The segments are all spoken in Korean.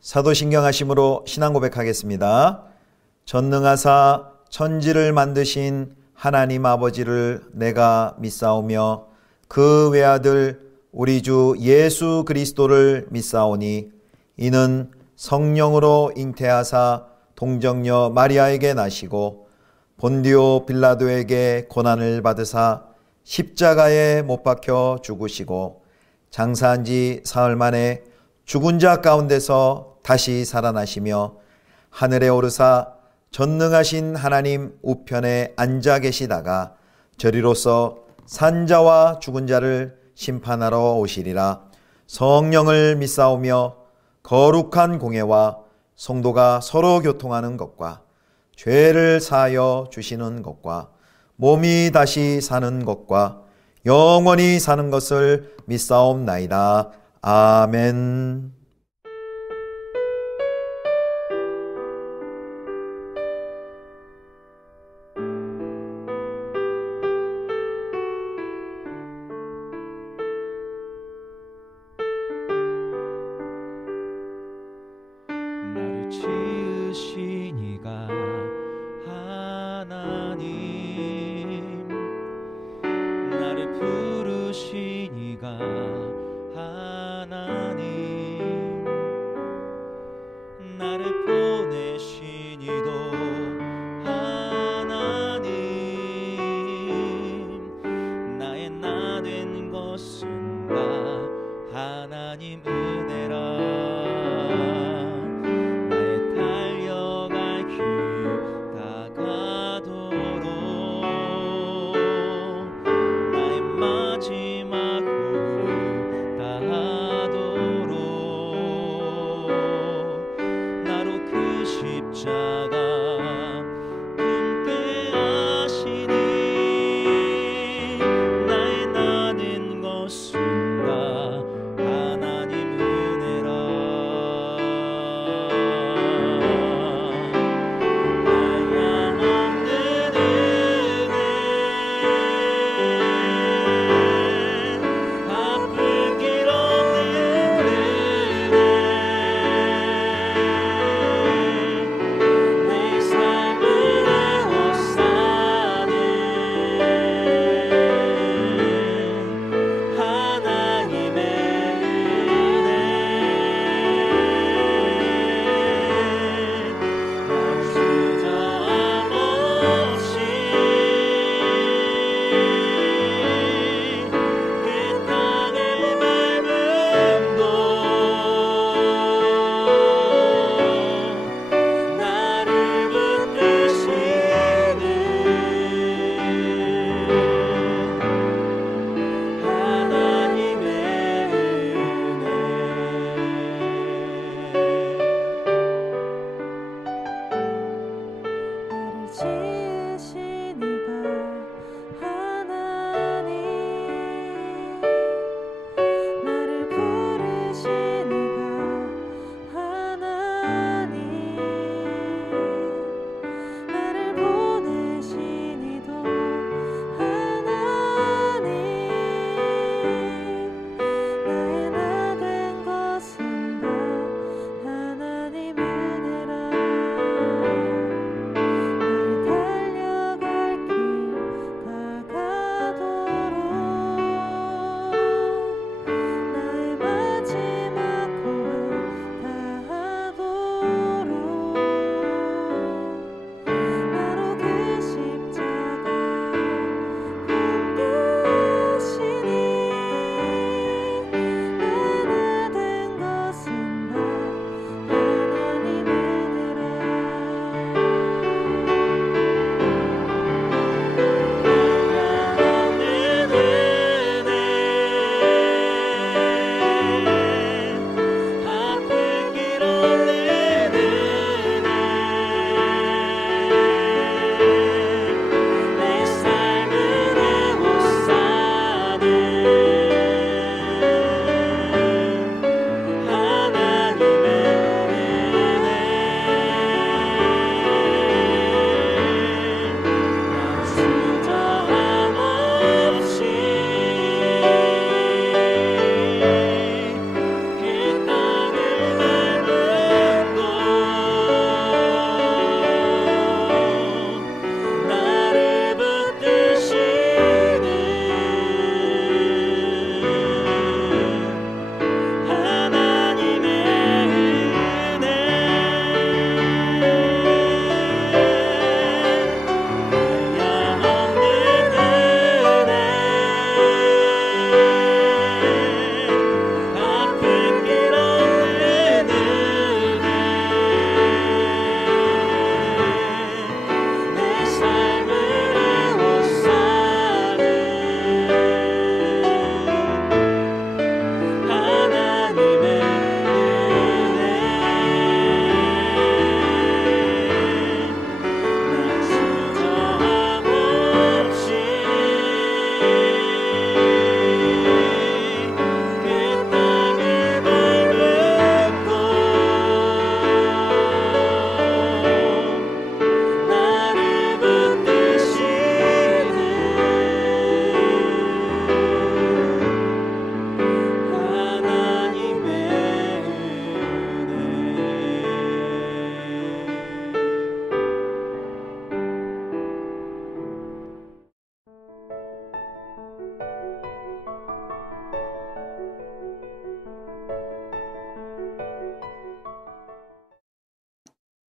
사도신경하심으로 신앙 고백하겠습니다. 전능하사 천지를 만드신 하나님 아버지를 내가 믿사오며 그 외아들 우리 주 예수 그리스도를 믿사오니 이는 성령으로 잉태하사 동정녀 마리아에게 나시고 본디오 빌라도에게 고난을 받으사 십자가에 못 박혀 죽으시고 장사한 지 사흘 만에 죽은 자 가운데서 다시 살아나시며 하늘에 오르사 전능하신 하나님 우편에 앉아 계시다가 저리로서 산자와 죽은 자를 심판하러 오시리라. 성령을 믿사오며 거룩한 공회와 성도가 서로 교통하는 것과 죄를 사하여 주시는 것과 몸이 다시 사는 것과 영원히 사는 것을 믿사옵나이다. 아멘. 나를 지으신 이가 하나님, 나를 부르신 이가 하나님, 나를 보내신 이도 하나님, 나의 나 된 것은 다 하나님 은혜라. 나의 달려갈 길 다가도록, 나의 마지막 호흡 다하도록 나로 그 십자가 품게 하시니 나의 나 된 것은 다 하나님 은혜라.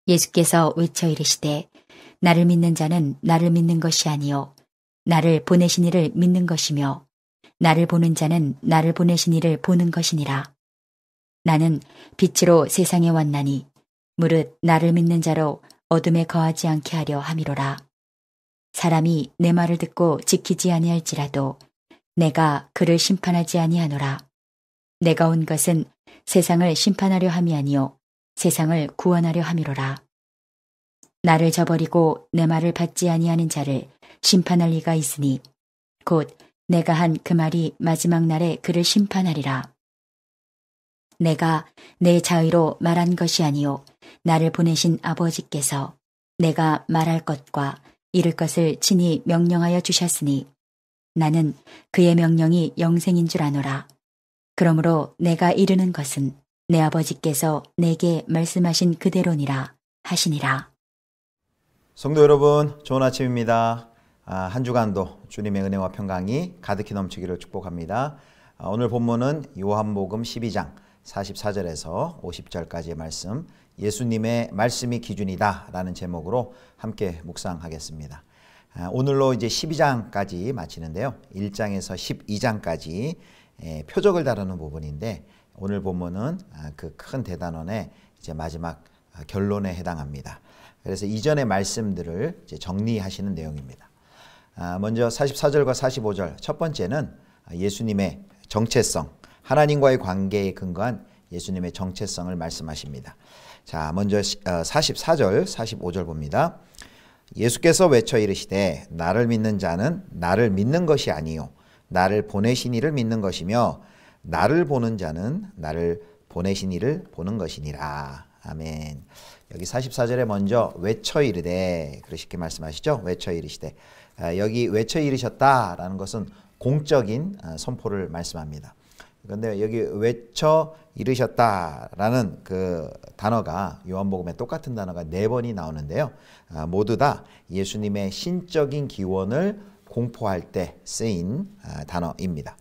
예수께서 외쳐 이르시되 나를 믿는 자는 나를 믿는 것이 아니요 나를 보내신 이를 믿는 것이며 나를 보는 자는 나를 보내신 이를 보는 것이니라. 나는 빛으로 세상에 왔나니 무릇 나를 믿는 자로 어둠에 거하지 않게 하려 함이로라. 사람이 내 말을 듣고 지키지 아니할지라도 내가 그를 심판하지 아니하노라. 내가 온 것은 세상을 심판하려 함이 아니요 세상을 구원하려 함이로라. 나를 저버리고 내 말을 받지 아니하는 자를 심판할 리가 있으니 곧 내가 한 그 말이 마지막 날에 그를 심판하리라. 내가 내 자의로 말한 것이 아니요 나를 보내신 아버지께서 내가 말할 것과 이룰 것을 친히 명령하여 주셨으니 나는 그의 명령이 영생인 줄 아노라. 그러므로 내가 이르는 것은 내 아버지께서 내게 말씀하신 그대로니라 하시니라. 성도 여러분, 좋은 아침입니다. 한 주간도 주님의 은혜와 평강이 가득히 넘치기를 축복합니다. 오늘 본문은 요한복음 12장 44절에서 50절까지의 말씀, 예수님의 말씀이 기준이다 라는 제목으로 함께 묵상하겠습니다. 오늘로 이제 12장까지 마치는데요. 1장에서 12장까지 표적을 다루는 부분인데 오늘 본문은 그 큰 대단원의 이제 마지막 결론에 해당합니다. 그래서 이전의 말씀들을 이제 정리하시는 내용입니다. 먼저 44절과 45절 첫 번째는 예수님의 정체성, 하나님과의 관계에 근거한 예수님의 정체성을 말씀하십니다. 자, 먼저 44절, 45절 봅니다. 예수께서 외쳐 이르시되 나를 믿는 자는 나를 믿는 것이 아니요 나를 보내신 이를 믿는 것이며 나를 보는 자는 나를 보내신 이를 보는 것이니라. 아멘. 여기 44절에 먼저 외쳐 이르되 그렇게 말씀하시죠. 외쳐 이르시되. 여기 외쳐 이르셨다라는 것은 공적인 선포를 말씀합니다. 그런데 여기 외쳐 이르셨다라는 그 단어가 요한복음에 똑같은 단어가 4번이 나오는데요. 모두 다 예수님의 신적인 기원을 공포할 때 쓰인 단어입니다.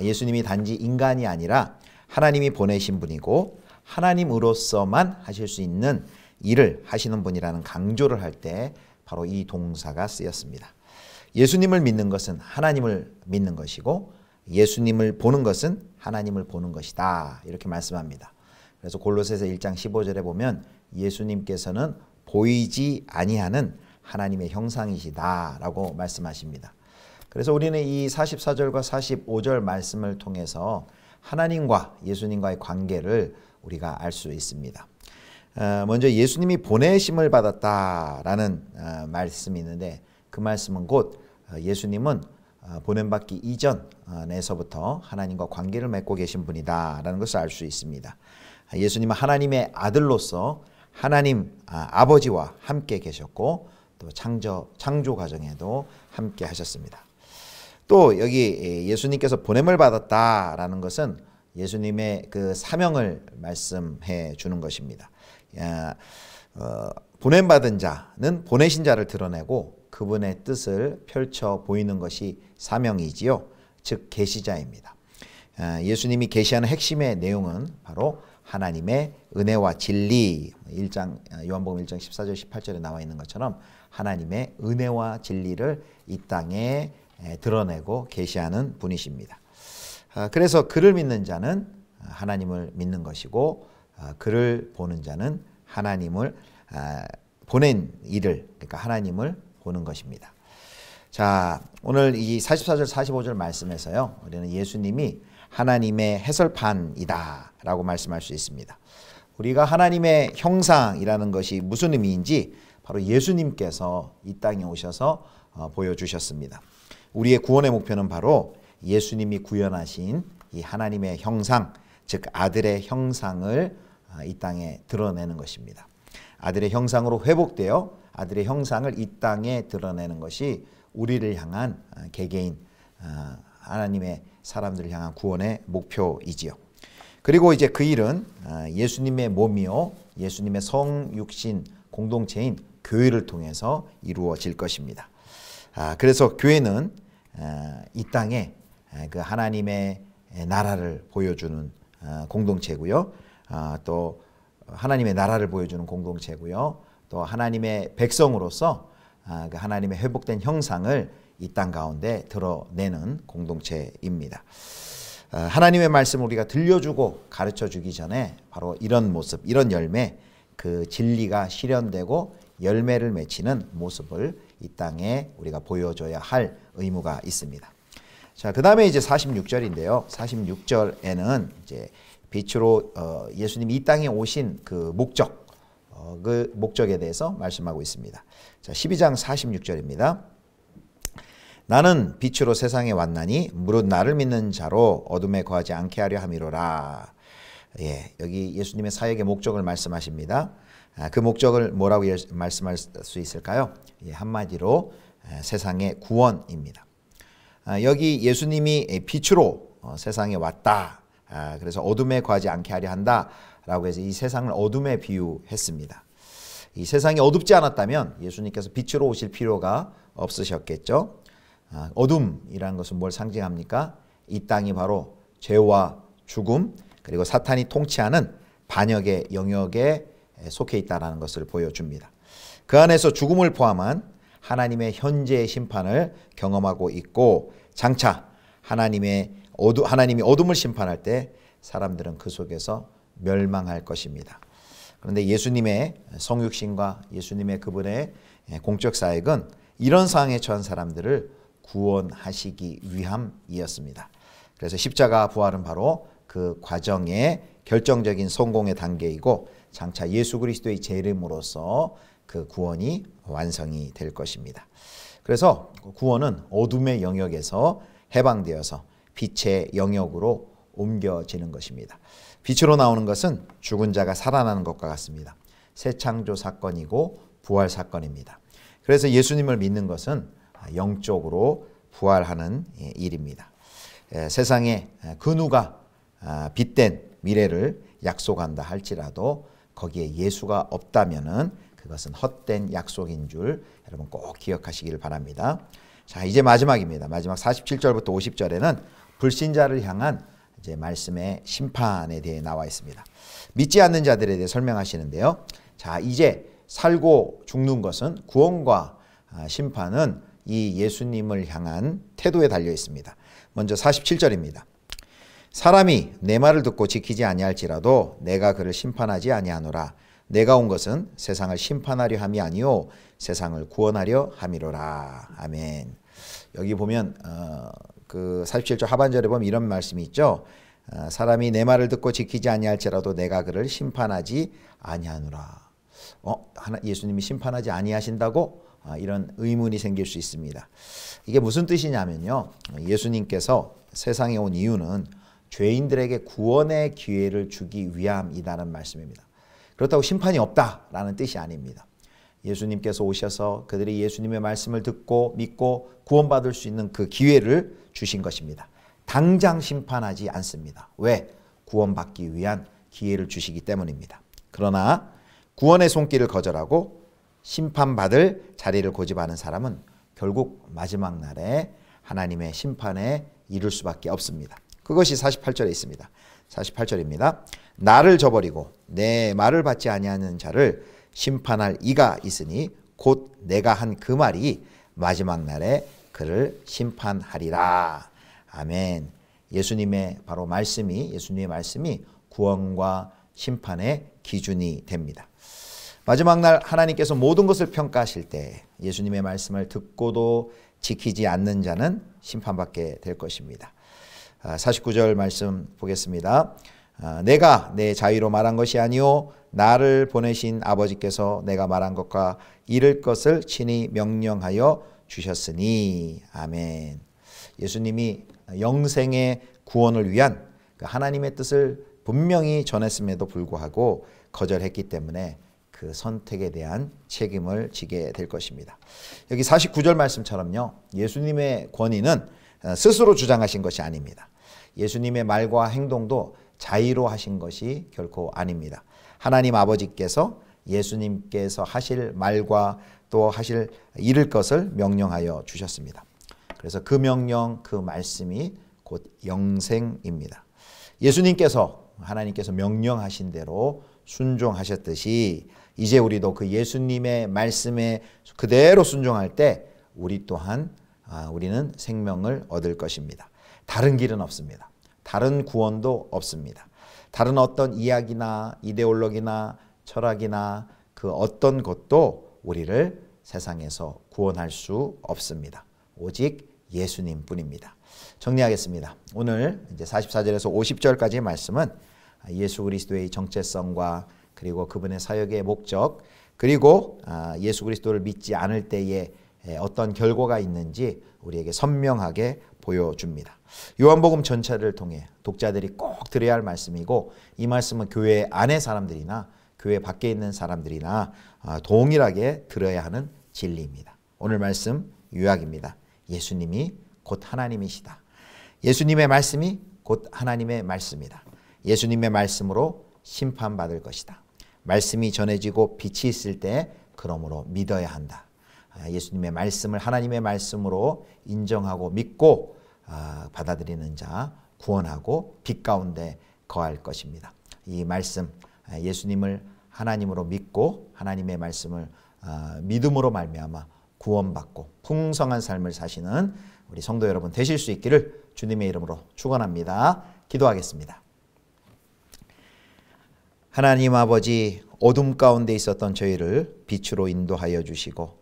예수님이 단지 인간이 아니라 하나님이 보내신 분이고 하나님으로서만 하실 수 있는 일을 하시는 분이라는 강조를 할 때 바로 이 동사가 쓰였습니다. 예수님을 믿는 것은 하나님을 믿는 것이고 예수님을 보는 것은 하나님을 보는 것이다. 이렇게 말씀합니다. 그래서 골로새서 1장 15절에 보면 예수님께서는 보이지 아니하는 하나님의 형상이시다라고 말씀하십니다. 그래서 우리는 이 44절과 45절 말씀을 통해서 하나님과 예수님과의 관계를 우리가 알 수 있습니다. 먼저 예수님이 보내심을 받았다라는 말씀이 있는데 그 말씀은 곧 예수님은 보냄받기 이전에서부터 하나님과 관계를 맺고 계신 분이다라는 것을 알 수 있습니다. 예수님은 하나님의 아들로서 하나님 아버지와 함께 계셨고 또 창조 과정에도 함께 하셨습니다. 또 여기 예수님께서 보냄을 받았다라는 것은 예수님의 그 사명을 말씀해 주는 것입니다. 보냄받은 자는 보내신 자를 드러내고 그분의 뜻을 펼쳐 보이는 것이 사명이지요. 즉 계시자입니다. 예수님이 계시하는 핵심의 내용은 바로 하나님의 은혜와 진리, 요한복음 1장 14절 18절에 나와 있는 것처럼 하나님의 은혜와 진리를 이 땅에 드러내고 계시하는 분이십니다. 그래서 그를 믿는 자는 하나님을 믿는 것이고 그를 보는 자는 하나님을 보낸 이를, 그러니까 하나님을 보는 것입니다. 자, 오늘 이 44절 45절 말씀에서요, 우리는 예수님이 하나님의 해설판이다 라고 말씀할 수 있습니다. 우리가 하나님의 형상이라는 것이 무슨 의미인지 바로 예수님께서 이 땅에 오셔서 보여주셨습니다. 우리의 구원의 목표는 바로 예수님이 구현하신 이 하나님의 형상, 즉 아들의 형상을 이 땅에 드러내는 것입니다. 아들의 형상으로 회복되어 아들의 형상을 이 땅에 드러내는 것이 우리를 향한 개개인 하나님의 사람들을 향한 구원의 목표이지요. 그리고 이제 그 일은 예수님의 몸이요 예수님의 성육신 공동체인 교회를 통해서 이루어질 것입니다. 그래서 교회는 이 땅에 그 하나님의 나라를 보여주는 공동체고요. 또 하나님의 나라를 보여주는 공동체고요. 또 하나님의 백성으로서 그 하나님의 회복된 형상을 이 땅 가운데 드러내는 공동체입니다. 하나님의 말씀을 우리가 들려주고 가르쳐주기 전에 바로 이런 모습, 이런 열매, 그 진리가 실현되고 열매를 맺히는 모습을 이 땅에 우리가 보여줘야 할 의무가 있습니다. 자, 그 다음에 이제 46절인데요. 46절에는 이제 빛으로 예수님이 이 땅에 오신 그 목적, 그 목적에 대해서 말씀하고 있습니다. 자, 12장 46절입니다. 나는 빛으로 세상에 왔나니 무릇 나를 믿는 자로 어둠에 거하지 않게 하려 함이로라. 예, 여기 예수님의 사역의 목적을 말씀하십니다. 그 목적을 뭐라고 말씀할 수 있을까요? 예, 한마디로 세상의 구원입니다. 여기 예수님이 빛으로 세상에 왔다. 그래서 어둠에 거하지 않게 하려 한다라고 해서 이 세상을 어둠에 비유했습니다. 이 세상이 어둡지 않았다면 예수님께서 빛으로 오실 필요가 없으셨겠죠. 어둠이라는 것은 뭘 상징합니까? 이 땅이 바로 죄와 죽음 그리고 사탄이 통치하는 반역의 영역에 속해 있다는 것을 보여줍니다. 그 안에서 죽음을 포함한 하나님의 현재의 심판을 경험하고 있고 장차 하나님이 어둠을 심판할 때 사람들은 그 속에서 멸망할 것입니다. 그런데 예수님의 성육신과 예수님의 그분의 공적 사역은 이런 상황에 처한 사람들을 구원하시기 위함이었습니다. 그래서 십자가 부활은 바로 그 과정의 결정적인 성공의 단계이고 장차 예수 그리스도의 재림으로써 그 구원이 완성이 될 것입니다. 그래서 구원은 어둠의 영역에서 해방되어서 빛의 영역으로 옮겨지는 것입니다. 빛으로 나오는 것은 죽은 자가 살아나는 것과 같습니다. 새 창조 사건이고 부활 사건입니다. 그래서 예수님을 믿는 것은 영적으로 부활하는 일입니다. 세상에 그 누가 빛된 미래를 약속한다 할지라도 거기에 예수가 없다면은 그것은 헛된 약속인 줄 여러분 꼭 기억하시길 바랍니다. 자, 이제 마지막입니다. 마지막 47절부터 50절에는 불신자를 향한 이제 말씀의 심판에 대해 나와 있습니다. 믿지 않는 자들에 대해 설명하시는데요. 자, 이제 살고 죽는 것은 구원과 심판은 이 예수님을 향한 태도에 달려 있습니다. 먼저 47절입니다. 사람이 내 말을 듣고 지키지 아니할지라도 내가 그를 심판하지 아니하노라. 내가 온 것은 세상을 심판하려 함이 아니요 세상을 구원하려 함이로라. 아멘. 여기 보면 그 47절 하반절에 보면 이런 말씀이 있죠. 사람이 내 말을 듣고 지키지 아니할지라도 내가 그를 심판하지 아니하노라. 예수님이 심판하지 아니하신다고? 이런 의문이 생길 수 있습니다. 이게 무슨 뜻이냐면요. 예수님께서 세상에 온 이유는 죄인들에게 구원의 기회를 주기 위함이라는 말씀입니다. 그렇다고 심판이 없다라는 뜻이 아닙니다. 예수님께서 오셔서 그들이 예수님의 말씀을 듣고 믿고 구원받을 수 있는 그 기회를 주신 것입니다. 당장 심판하지 않습니다. 왜? 구원받기 위한 기회를 주시기 때문입니다. 그러나 구원의 손길을 거절하고 심판받을 자리를 고집하는 사람은 결국 마지막 날에 하나님의 심판에 이를 수밖에 없습니다. 그것이 48절에 있습니다. 48절입니다. 나를 저버리고 내 말을 받지 아니하는 자를 심판할 이가 있으니 곧 내가 한 그 말이 마지막 날에 그를 심판하리라. 아멘. 예수님의 바로 말씀이 예수님의 말씀이 구원과 심판의 기준이 됩니다. 마지막 날 하나님께서 모든 것을 평가하실 때 예수님의 말씀을 듣고도 지키지 않는 자는 심판받게 될 것입니다. 49절 말씀 보겠습니다. 내가 내 자유로 말한 것이 아니요 나를 보내신 아버지께서 내가 말한 것과 이를 것을 친히 명령하여 주셨으니. 아멘. 예수님이 영생의 구원을 위한 하나님의 뜻을 분명히 전했음에도 불구하고 거절했기 때문에 그 선택에 대한 책임을 지게 될 것입니다. 여기 49절 말씀처럼요. 예수님의 권위는 스스로 주장하신 것이 아닙니다. 예수님의 말과 행동도 자의로 하신 것이 결코 아닙니다. 하나님 아버지께서 예수님께서 하실 말과 또 하실 이를 것을 명령하여 주셨습니다. 그래서 그 명령, 그 말씀이 곧 영생입니다. 예수님께서 하나님께서 명령하신 대로 순종하셨듯이 이제 우리도 그 예수님의 말씀에 그대로 순종할 때 우리 또한 우리는 생명을 얻을 것입니다. 다른 길은 없습니다. 다른 구원도 없습니다. 다른 어떤 이야기나 이데올로기나 철학이나 그 어떤 것도 우리를 세상에서 구원할 수 없습니다. 오직 예수님 뿐입니다. 정리하겠습니다. 오늘 이제 44절에서 50절까지의 말씀은 예수 그리스도의 정체성과 그리고 그분의 사역의 목적, 그리고 예수 그리스도를 믿지 않을 때에 어떤 결과가 있는지 우리에게 선명하게 보여줍니다. 요한복음 전체를 통해 독자들이 꼭 들어야 할 말씀이고, 이 말씀은 교회 안의 사람들이나 교회 밖에 있는 사람들이나 동일하게 들어야 하는 진리입니다. 오늘 말씀 요약입니다. 예수님이 곧 하나님이시다. 예수님의 말씀이 곧 하나님의 말씀이다. 예수님의 말씀으로 심판받을 것이다. 말씀이 전해지고 빛이 있을 때 그러므로 믿어야 한다. 예수님의 말씀을 하나님의 말씀으로 인정하고 믿고 받아들이는 자 구원하고 빛 가운데 거할 것입니다. 이 말씀, 예수님을 하나님으로 믿고 하나님의 말씀을 믿음으로 말미암아 구원받고 풍성한 삶을 사시는 우리 성도 여러분 되실 수 있기를 주님의 이름으로 축원합니다. 기도하겠습니다. 하나님 아버지, 어둠 가운데 있었던 저희를 빛으로 인도하여 주시고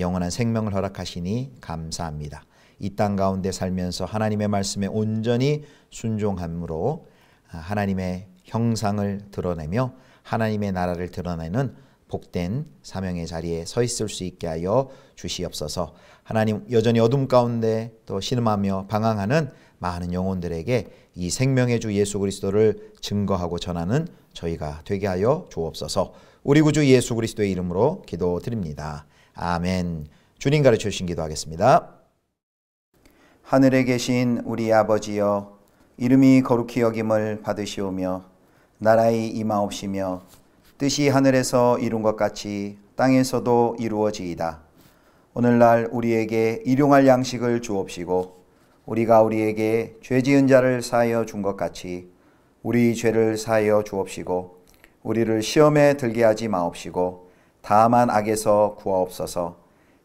영원한 생명을 허락하시니 감사합니다. 이 땅 가운데 살면서 하나님의 말씀에 온전히 순종함으로 하나님의 형상을 드러내며 하나님의 나라를 드러내는 복된 사명의 자리에 서 있을 수 있게 하여 주시옵소서. 하나님, 여전히 어둠 가운데 또 신음하며 방황하는 많은 영혼들에게 이 생명의 주 예수 그리스도를 증거하고 전하는 저희가 되게 하여 주옵소서. 우리 구주 예수 그리스도의 이름으로 기도드립니다. 아멘. 주님 가르쳐 주신 기도하겠습니다. 하늘에 계신 우리 아버지여, 이름이 거룩히 여김을 받으시오며 나라의 임하옵시며 뜻이 하늘에서 이룬 것 같이 땅에서도 이루어지이다. 오늘날 우리에게 일용할 양식을 주옵시고 우리가 우리에게 죄 지은 자를 사하여 준 것 같이 우리 죄를 사하여 주옵시고 우리를 시험에 들게 하지 마옵시고 다만 악에서 구하옵소서.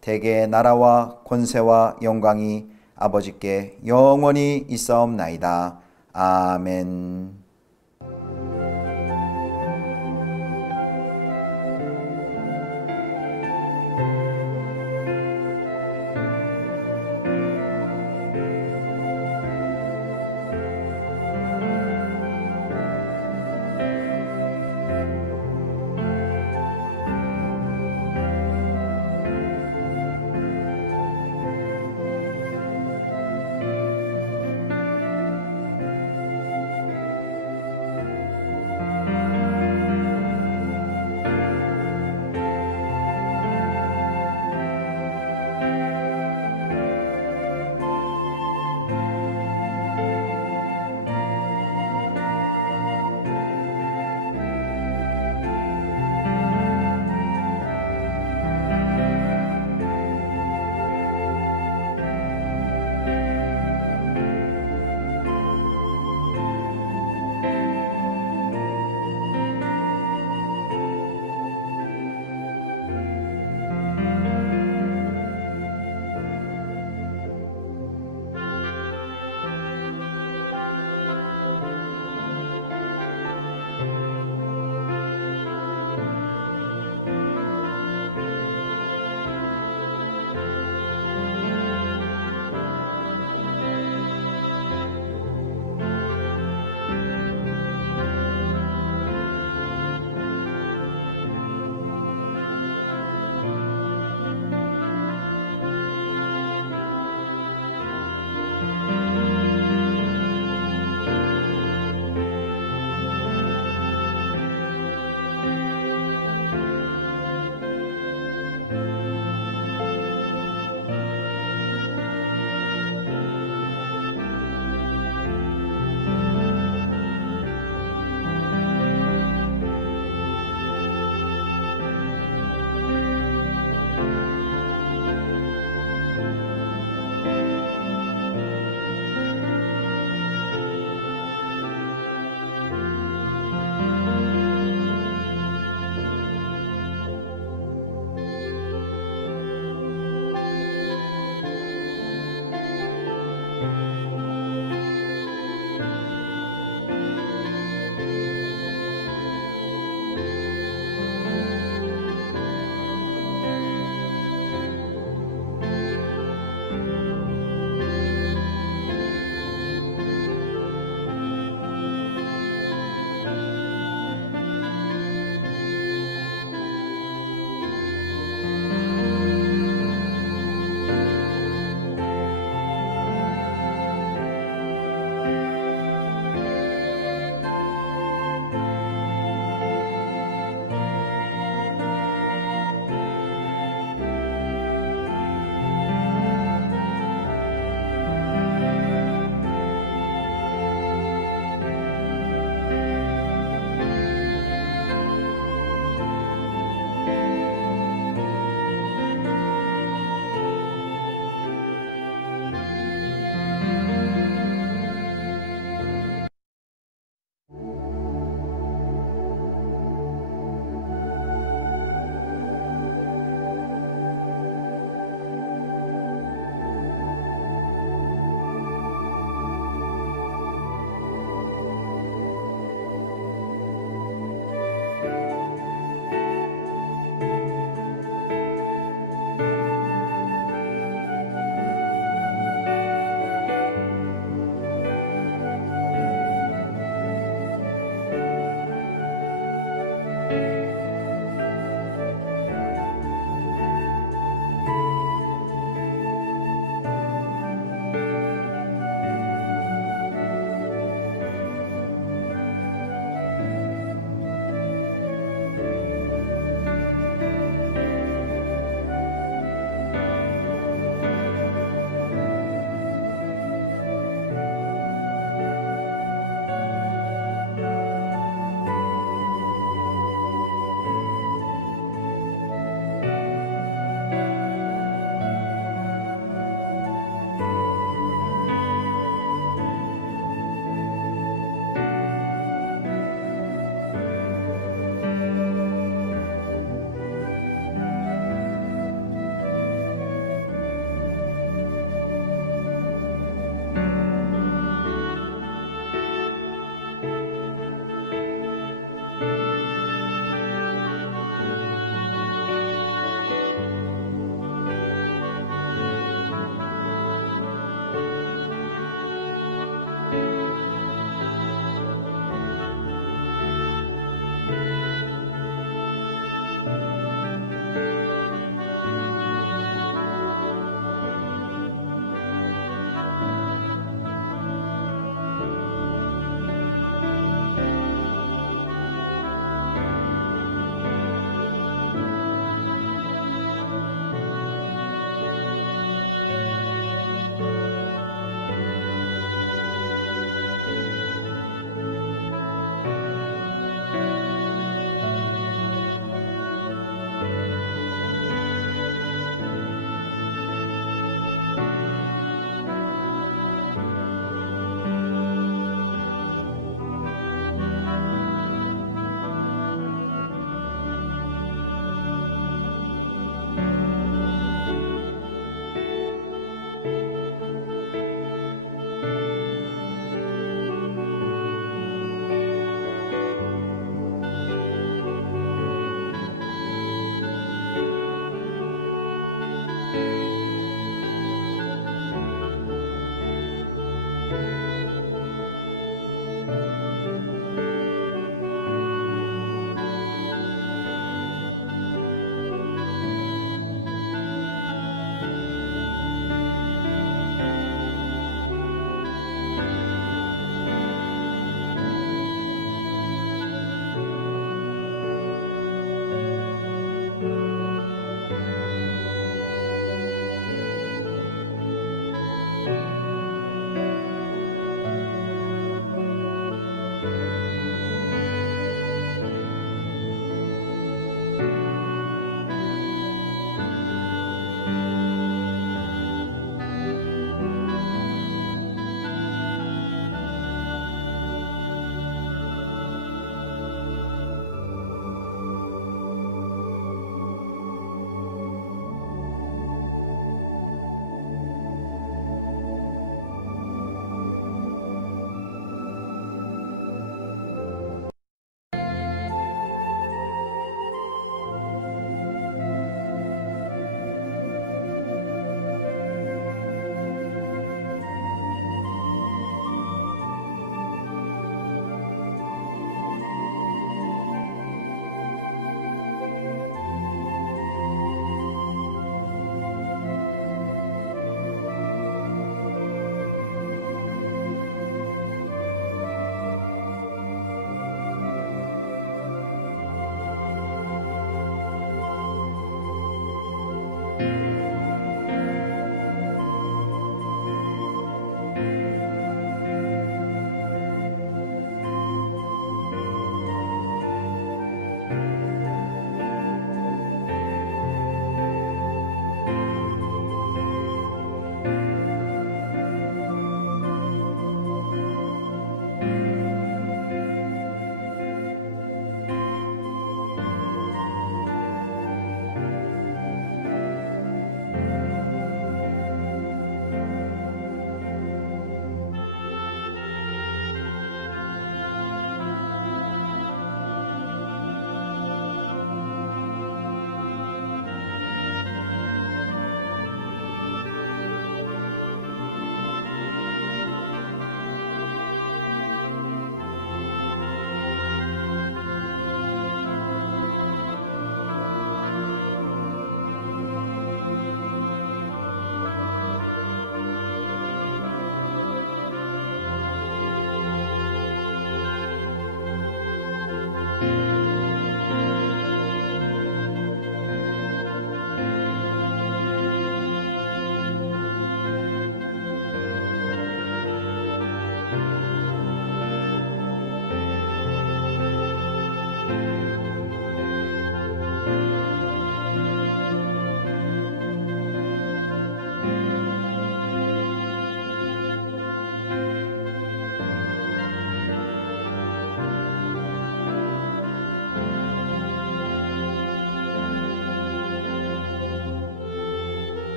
대개 나라와 권세와 영광이 아버지께 영원히 있사옵나이다. 아멘.